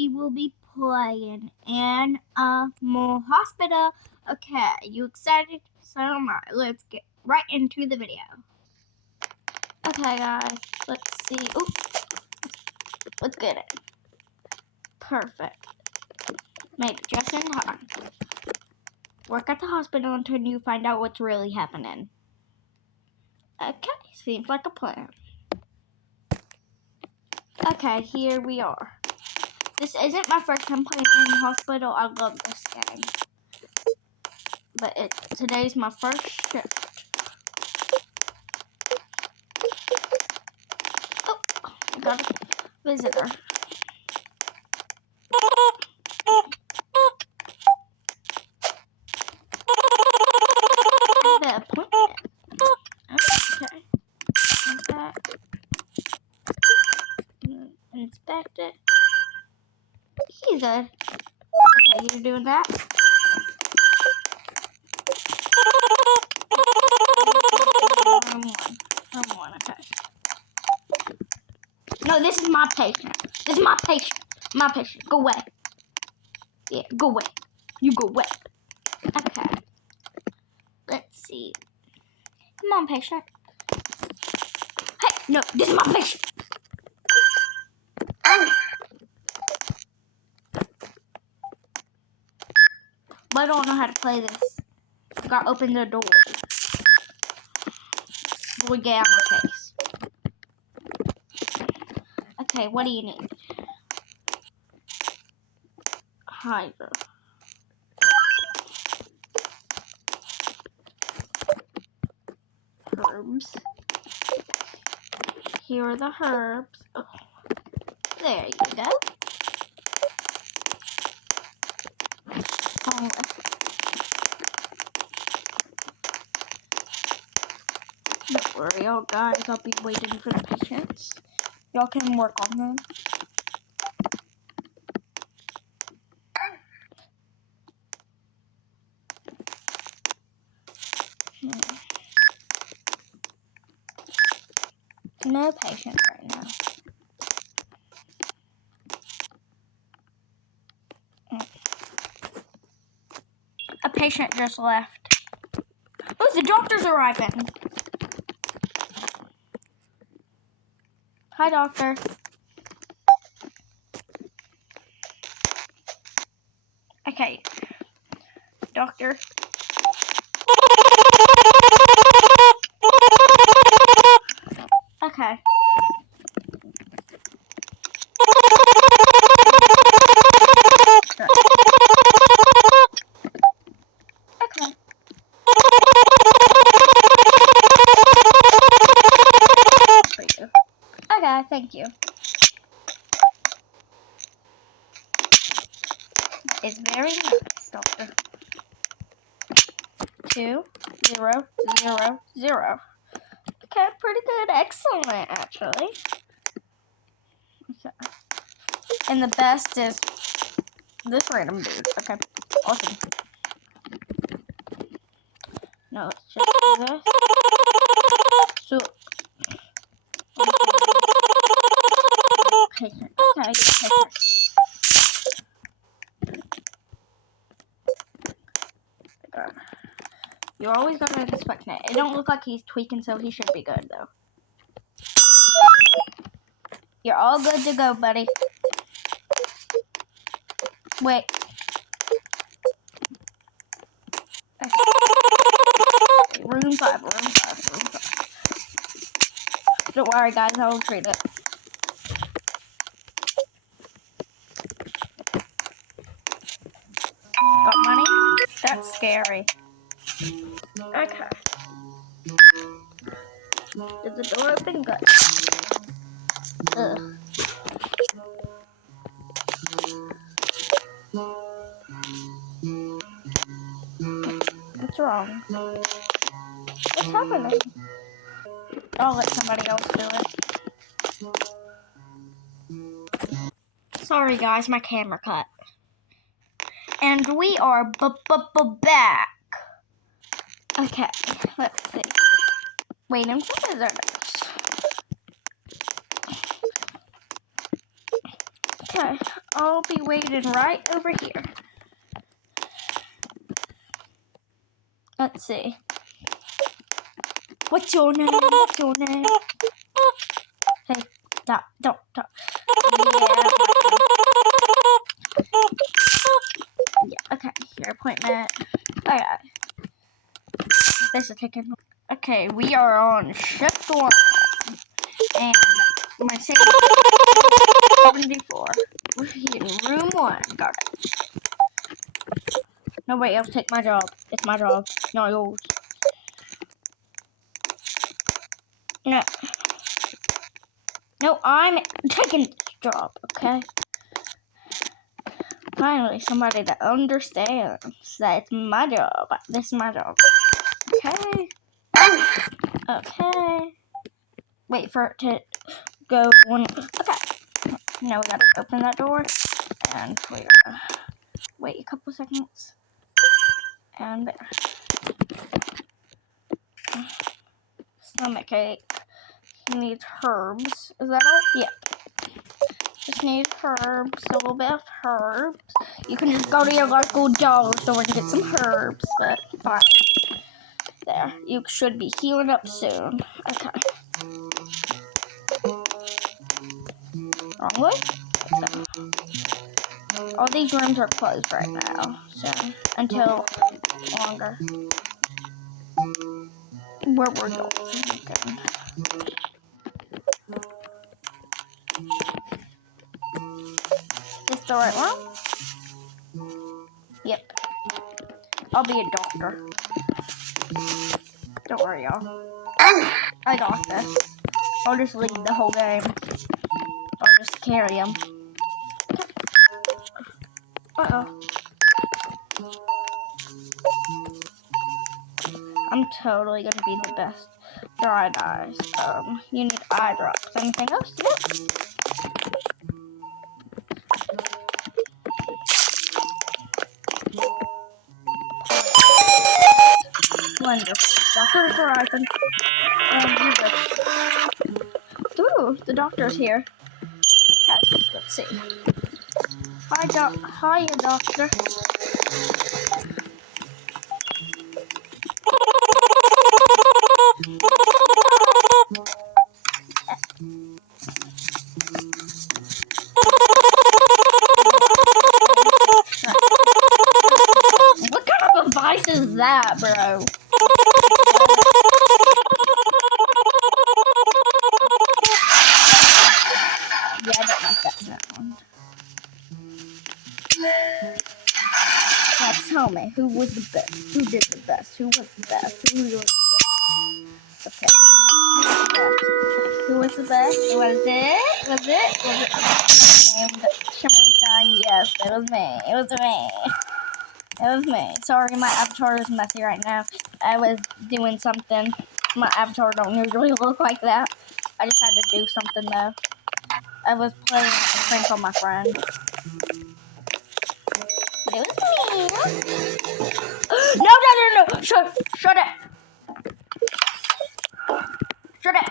we will be playing in a more hospital. Okay, you excited? So am I. Let's get right into the video. Okay, guys, let's see. Oops. Let's get it. Perfect. Made it just in time. Work at the hospital until you find out what's really happening. Okay, seems like a plan. Okay, here we are. This isn't my first time playing in the hospital. I love this game. But today's my first shift. Oh, I got a visitor. The appointment. Okay. Inspect it. He's good. Okay, you're doing that. Room one, okay. No, this is my patient. This is my patient. My patient. Go away. Yeah, go away. You go away. Okay. Let's see. Come on, patient. Hey, no, this is my patient. But I don't know how to play this. I gotta open the door. Boy, get out of my face. Okay, what do you need? Hydro. Herbs. Here are the herbs. Oh, there you go. Oh. Don't worry, y'all guys. I'll be waiting for the patients. Y'all can work on them. No patient right now. A patient just left. Oh, the doctor's arriving. Hi, doctor. Okay, doctor. Okay. Okay. Okay, thank you. It's very nice, doctor. 2, 0, 0, 0. Okay, pretty good. Excellent, actually. Okay. And the best is this random dude. Okay, awesome. No, let's just do this. So, patient. Okay, patient. You're always gonna inspect it. It don't look like he's tweaking, so he should be good, though. You're all good to go, buddy. Wait. Okay. Room 5, room 5, room 5. Don't worry, guys. I will treat it. Got money? That's scary. Okay. Did the door open? Good. Ugh. What's wrong? What's happening? I'll let somebody else do it. Sorry, guys. My camera cut. And we are back. Okay. Let's see. Waiting for visitors. Okay, I'll be waiting right over here. Let's see. What's your name? What's your name? Hey, don't. Yeah. Yeah, okay, your appointment. Okay. This is taking. Okay, we are on shift 1. And my save is 74. We're in room 1. Got it. Nobody else take my job. It's my job, not yours. No. No, I'm taking this job, okay? Finally, somebody that understands that it's my job. This is my job. Okay. Okay. Wait for it to go one. Okay. Now we gotta open that door. And we gotta wait a couple seconds. And there. Stomachache. He needs herbs. Is that all? Yeah. Just need herbs. A little bit of herbs. You can just go to your local dollar store and get some herbs, but fine. There. You should be healing up soon. Okay. Wrong way? Okay. All these rooms are closed right now, so until longer. Where were you? Okay. Is the right one? Yep. I'll be a doctor. Don't worry, y'all. I got this. I'll just lead the whole game. I'll just carry him. Uh-oh. I'm totally gonna be the best. Dry eyes. You need eye drops. Anything else to do? Wonderful. Dr. Horizon. Ooh, the doctor's here. Okay, let's see. Hiya, doctor. What kind of device is that, bro? Yeah, I don't like that sound. Now tell me, who was the best? Who did the best? Who was the best? Who was the best? Okay. Who was the best? Was it? Named Shine? Yes, it was me. It was me. It was me. Sorry, my avatar is messy right now. I was doing something. My avatar don't usually look like that. I just had to do something though. I was playing a prank on my friend. But it was me. No! Shut it! Shut it!